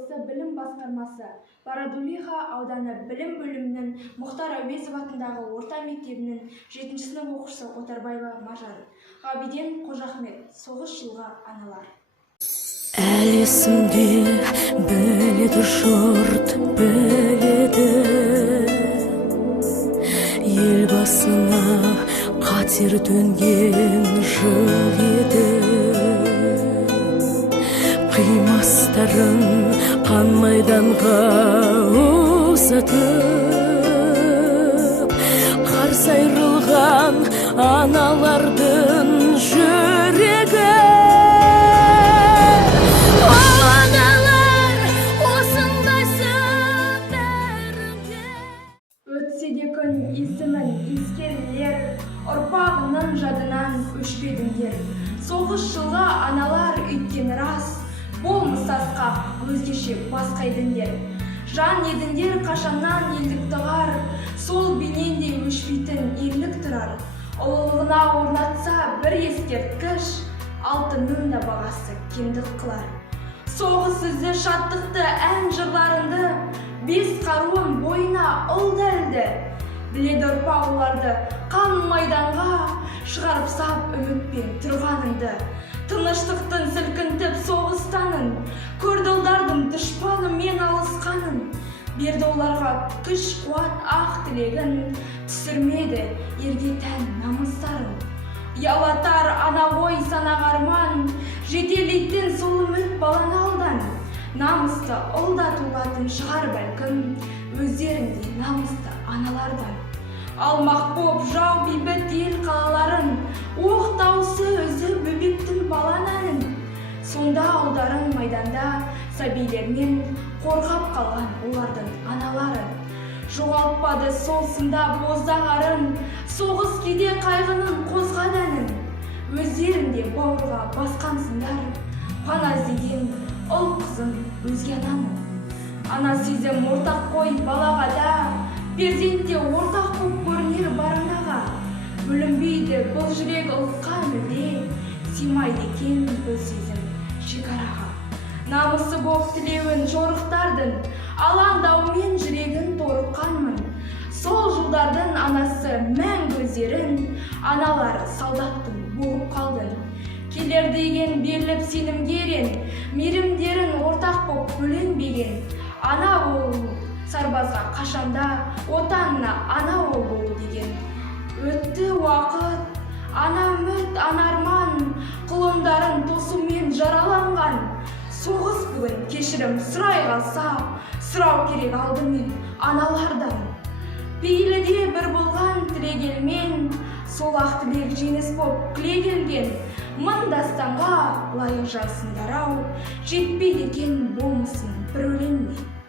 облысы білім басқармасы Бородулиха ауданы білім бөлімінің Мұхтар Әуезов атындағы орта мектебінің 7 сынып оқушысы Отарбаева Маржан. Ғабиден Қожахмет, соғыс жылға аналар. Әлі есімде біледі жұрт біледі, ел басына қатер төнген жыл еді. Қимастарын қан майданға ұзатып, қарсы айрылған аналардың жүрегі. Өтсе де күн есімін ескерілер, ұрпағының жадынан өшпедіңдер. Соғыс жылға аналар өйткен рас, болмыс асқақ өзгеше басқа едіңдер. Жан едіңдер қашаннан елдік тұғар, сол бейненде өшпейтін ерлік тұрар. Ұлылығына орнатса бір ескерткіш, алтынның да бағасы кемдік қылар. Соғыс ізі шаттықты ән жырларынды, бес қаруын бойына ұл дәлді. Біледі ұрпақ оларды қан майданға, шығарып сап үмітпен тұрғаныңды. Тыныштықтың сілкінтіп соғыстанын, көрді ұлдардың дұшпанымен алысқанын. Берді оларға күш қуат ақ тілегін, түсірмеді ерге тән намыстарын. Ұялатар ана ой санақ арман, жетелейтін сол үміт баланы алдан. Намысты ұлда туылатын шығар бәлкім, өздеріндей намысты аналардан. Алмақ боп жау бейбіт ел қалаларын, оқ даусы үзіп бөбектің балан әнін. Сонда ауылдарын майданда сәбилермен қорғап қалған олардың аналарын. Жоғалтпады сол сында боздағарын, соғыс кейде қайғының қозған әнін. Өздерінде бауырға басқансыңдар, пана іздеген ұл қызын өзге ананың. Ана сезім ортақ қой балаға да, перзентте ортақ боп көрінер барынаға. Бөлінбейді бұл жүрек ұлтқа мүлде, сыймайды екен бұл сезім шекараға. Намысы боп тілеуін жорықтардың, алаңдаумен жүрегін торыққанмын. Сол жылдардың анасы мәңгі өздерін, аналары солдаттың болып қалдың. Келер деген беріліп сенімге ерен, мейірімдерін ортақ боп бөленбеген. Ана болу сарбазға қашанда, отанына ана болу деген. Өтті уақыт, ана үміт, ана арман, құлындарын тосумен жараланған. Соғыс бүгін кешірім сұрай қалса, сұрау керек алдымен аналардан. Пейіліде бір болған тілегелмен, сол ақ тілек жеңіс боп күлегелген. Мың дастанға лайық жайсыңдар ау, жетпейді екен болмысын бір өлеңмен.